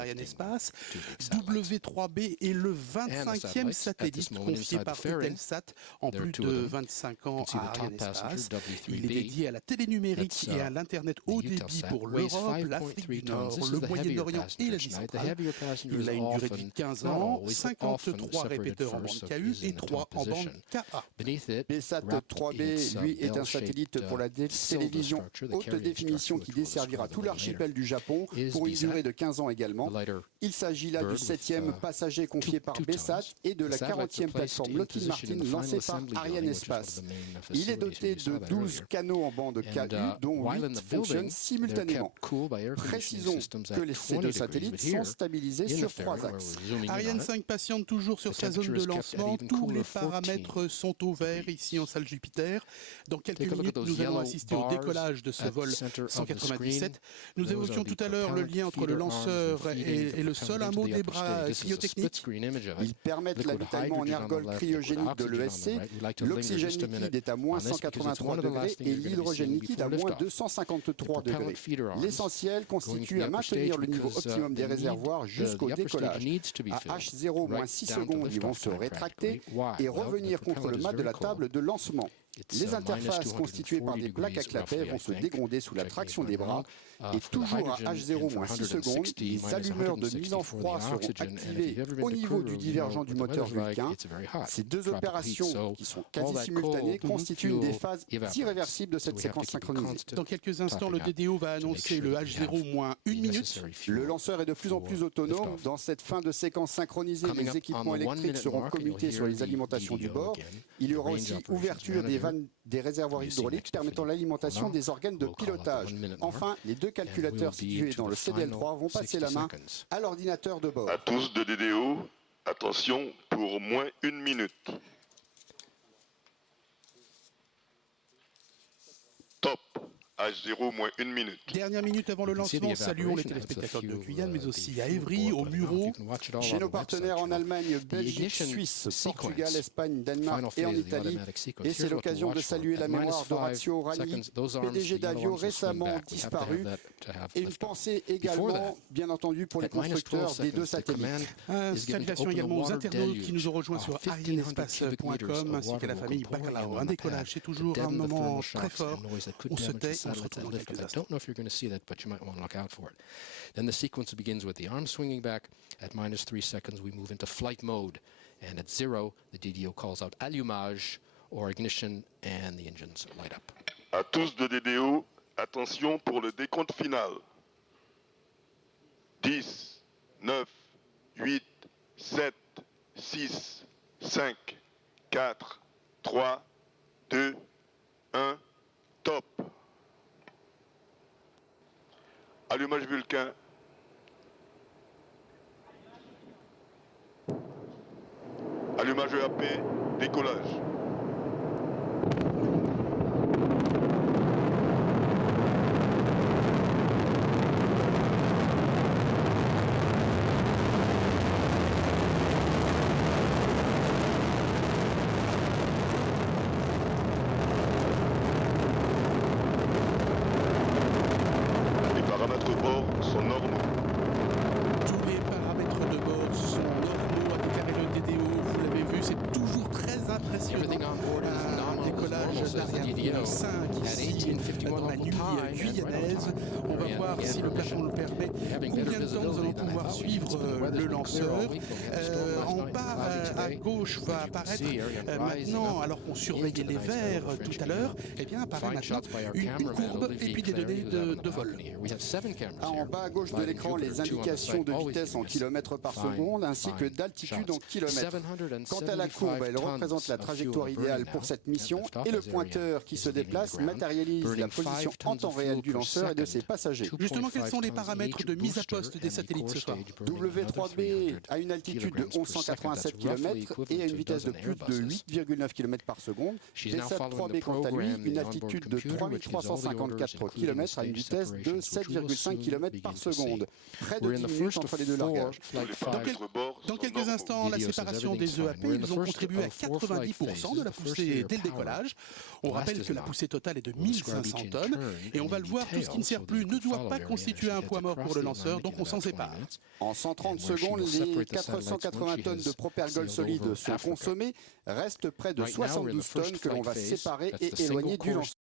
Arianespace. W3B est le 25e satellite confié par Eutelsat en plus de 25 ans à Arianespace. Il est dédié à la télé numérique et à l'Internet haut débit pour l'Europe, l'Afrique du Nord, le Moyen-Orient et l'Asie centrale. Il a une durée de vie de 15 ans, 53 répéteurs en bande KU et 3 en bande KA. BSat 3B, lui, est un satellite pour la télévision haute définition qui desservira tout l'archipel du Japon pour une durée de 15 ans également. Il s'agit là du 7e passager confié par BSat et de la 40e plateforme Lockheed Martin lancée par Arianespace. Il est doté de 12 canaux en bande KU, dont 8 fonctionnent simultanément. Précisons que ces deux satellites sont stabilisés sur 3 axes. Ariane 5 patiente toujours sur sa zone de lancement. Tous les paramètres sont au vert ici en salle Jupiter. Dans quelques minutes, nous allons assister au décollage de ce vol 197. Nous évoquions tout à l'heure le lien entre le lanceur et le sol. Un mot des bras cryotechniques. Ils permettent l'avitaillement en ergol cryogénique de l'ESC. L'oxygène liquide est à moins 183 degrés et l'hydrogène liquide à moins 253 degrés. L'essentiel constitue à maintenir le niveau optimum des réservoirs jusqu'au décollage. À H0 moins 6 secondes, ils vont se rétracter et revenir contre le mât de la table de lancement. Les interfaces constituées par des plaques à clapet vont se dégronder sous la traction des bras et toujours à H0 moins 6 secondes, les allumeurs de mise en froid seront activés au niveau du divergent du moteur Vulcain. Ces deux opérations, qui sont quasi simultanées, constituent une des phases irréversibles de cette séquence synchronisée. Dans quelques instants, le DDO va annoncer le H0 moins 1 minute. Le lanceur est de plus en plus autonome. Dans cette fin de séquence synchronisée, les équipements électriques seront commutés sur les alimentations du bord. Il y aura aussi ouverture des réservoirs hydrauliques permettant l'alimentation des organes de pilotage. Enfin, les deux calculateurs situés dans le CDL3 vont passer la main à l'ordinateur de bord. À tous de DDO, attention pour moins 1 minute. Top. H0 moins 1 minute. Dernière minute avant le lancement, saluons les téléspectateurs de Guyane, mais aussi à Évry, au Mureau. Chez nos partenaires en Allemagne, Belgique, Suisse, Portugal, Espagne, Danemark et en Italie. Et c'est l'occasion de saluer la mémoire d'Orazio Rani, PDG d'Avio récemment disparu. Et une pensée également, bien entendu, pour les constructeurs des deux satellites. Salutations également aux internautes qui nous ont rejoints sur arianespace.com ainsi qu'à la famille Bacalao. Un décollage, c'est toujours un moment très fort. On se tait. I don't know if you're going to see that, but you might want to look out for it. Then the sequence begins with the arm swinging back. At minus 3 seconds, we move into flight mode. And at 0, the DDO calls out allumage or ignition, and the engines light up. À tous de DDO, attention pour le décompte final. 10, 9, 8, 7, 6, 5, 4, 3, 2, 1, top. Allumage Vulcain. Allumage EAP, décollage. Dans la nuit guyanaise, on va voir si le plafond le permet, combien de temps nous allons pouvoir suivre le lanceur. En bas à gauche va apparaître maintenant, alors qu'on surveillait les verts tout à l'heure, eh bien apparaît maintenant une courbe et puis des données de vol. En bas à gauche de l'écran, les indications de vitesse en kilomètres par seconde ainsi que d'altitude en kilomètres. Quant à la courbe, elle représente la trajectoire idéale pour cette mission et le pointeur qui se déplace matérialise la position en temps réel du lanceur et de ses passagers. Justement, quels sont les paramètres de mise à poste des satellites ce soir? W3B a une altitude de 1187 km et a une vitesse de plus de 8,9 km par seconde. BSat 3B, quant à lui, une altitude de 3354 km à une vitesse de 7,5 km par seconde. Près de 10 minutes entre les deux largages. Dans quelques instants, la séparation des EAP, ils ont contribué à 90% de la poussée dès le décollage. On rappelle que la poussée totale est de 1500 tonnes et on va le voir, tout ce qui ne sert plus ne doit pas constituer un poids mort pour le lanceur, donc on s'en sépare. En 130 secondes, les 480 tonnes de propergol solide sont consommées. Reste près de 72 tonnes que l'on va séparer et éloigner du lanceur.